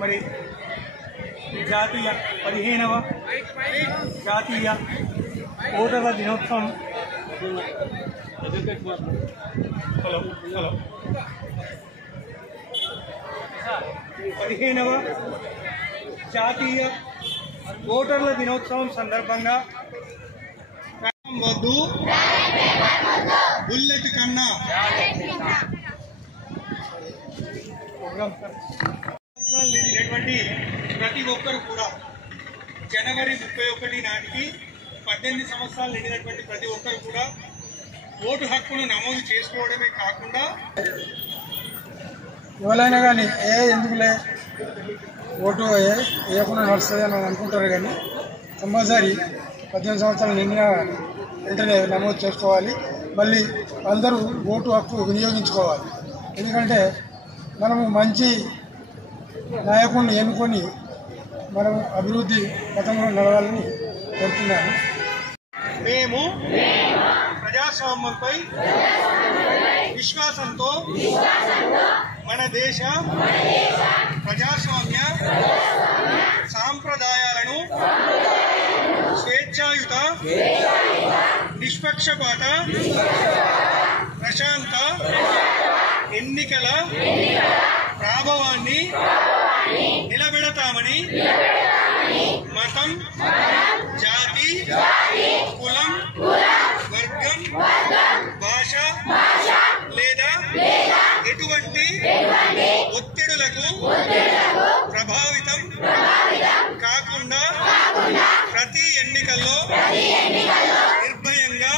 మరి జాతీయ 15వ జాతీయ ఓటర్ల దినోత్సవం 15వ జాతీయ ఓటర్ల దినోత్సవం సందర్భంగా వద్దు బుల్లెట్ కన్నా లేనటువంటి ప్రతి ఒక్కరు కూడా జనవరి 31 నాటికి 18 సంవత్సరాలు నిండినటువంటి ప్రతి ఒక్కరు కూడా ఓటు హక్కును నమోదు చేసుకోవడమే కాకుండా ఎవరైనా కానీ ఎందుకులే ఓటు వేయకుండా నడుస్తుంది అని అనుకుంటారు, కానీ కంపల్సరీ 18 సంవత్సరాలు నిండిన వెంటనే నమోదు చేసుకోవాలి. మళ్ళీ అందరూ ఓటు హక్కు వినియోగించుకోవాలి. ఎందుకంటే మనము మంచి నాయకుడిని ఎన్నుకొని మనం అభివృద్ధి పథంలో నడవాలని కోరుతున్నాను. మేము ప్రజాస్వామ్యంపై విశ్వాసంతో మన దేశ ప్రజాస్వామ్య సాంప్రదాయాలను స్వేచ్ఛాయుత నిష్పక్షపాత ప్రశాంత ఎన్నికల ప్రాభవాన్ని నిలబెడతామని మతం, జాతి, కులం, వర్గం, భాష లేదా ఎటువంటి ఒత్తిడులకు ప్రభావితం కాకుండా ప్రతి ఎన్నికల్లో నిర్భయంగా